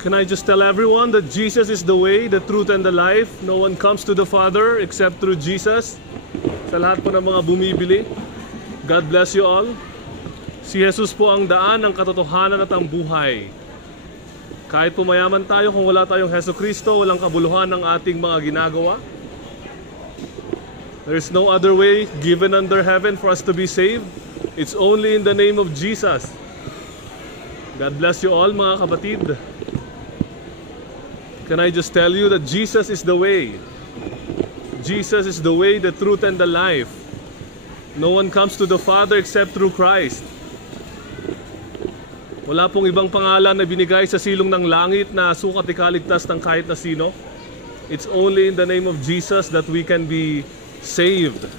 Can I just tell everyone that Jesus is the way, the truth, and the life? No one comes to the Father except through Jesus. Sa lahat po ng mga bumibili, God bless you all. Si Jesus po ang daan, ang katotohanan at ang buhay. Kahit po mayaman tayo, kung wala tayong Hesus Kristo, walang kabuluhan ng ating mga ginagawa. There is no other way given under heaven for us to be saved. It's only in the name of Jesus. God bless you all, mga kapatid. Can I just tell you that Jesus is the way? Jesus is the way, the truth, and the life. No one comes to the Father except through Christ. Wala pong ibang pangalan na binigay sa silong ng langit na sukat ikaligtas ng kahit na sino. It's only in the name of Jesus that we can be saved.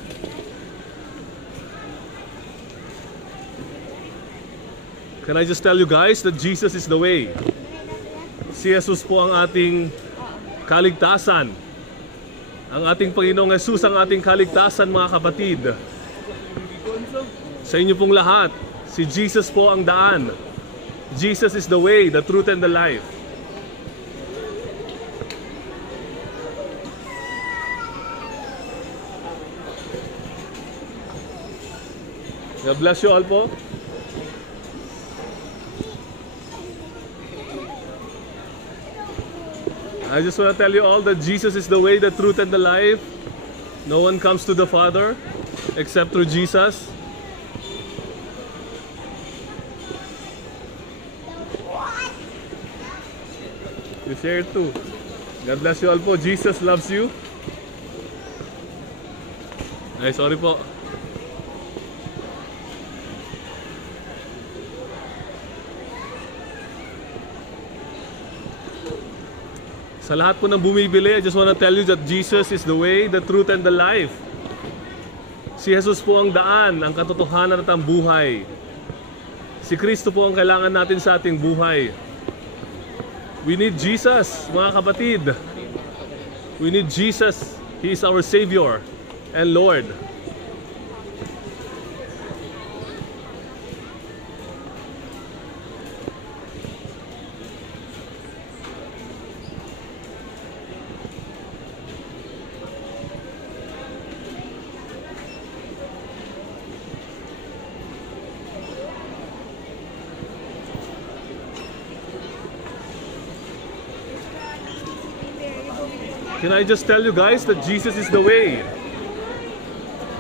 Can I just tell you guys that Jesus is the way? Si Jesus po ang ating kaligtasan. Ang ating Panginoong Jesus ang ating kaligtasan, mga kapatid. Sa inyo pong lahat, si Jesus po ang daan. Jesus is the way, the truth, and the life. God bless you all po. I just want to tell you all that Jesus is the way, the truth, and the life. No one comes to the Father except through Jesus. You share it too. God bless you all po. Jesus loves you. Ay, sorry po. Sa lahat po ng bumibili, I just want to tell you that Jesus is the way, the truth, and the life. Si Jesus po ang daan, ang katotohanan at ang buhay. Si Kristo po ang kailangan natin sa ating buhay. We need Jesus, mga kapatid. We need Jesus. He is our Savior and Lord. Can I just tell you guys that Jesus is the way,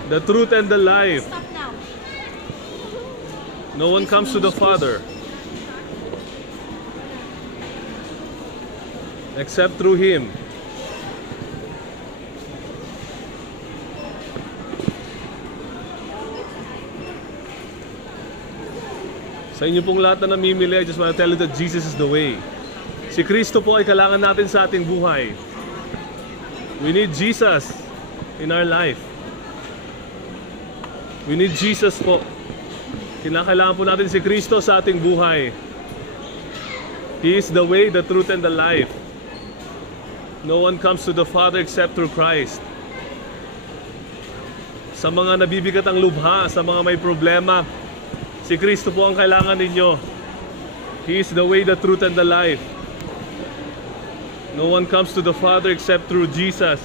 the truth, and the life. Stop now. No one comes to the Father except through Him. Sa inyo pong lahat na namimili, I just want to tell you that Jesus is the way. Si Kristo po ay kailangan natin sa ating buhay. We need Jesus in our life. We need Jesus po. Kinakailangan po natin si Kristo sa ating buhay. He is the way, the truth, and the life. No one comes to the Father except through Christ. Sa mga nabibigat ang lubha, sa mga may problema, si Kristo po ang kailangan ninyo. He is the way, the truth, and the life. No one comes to the Father except through Jesus.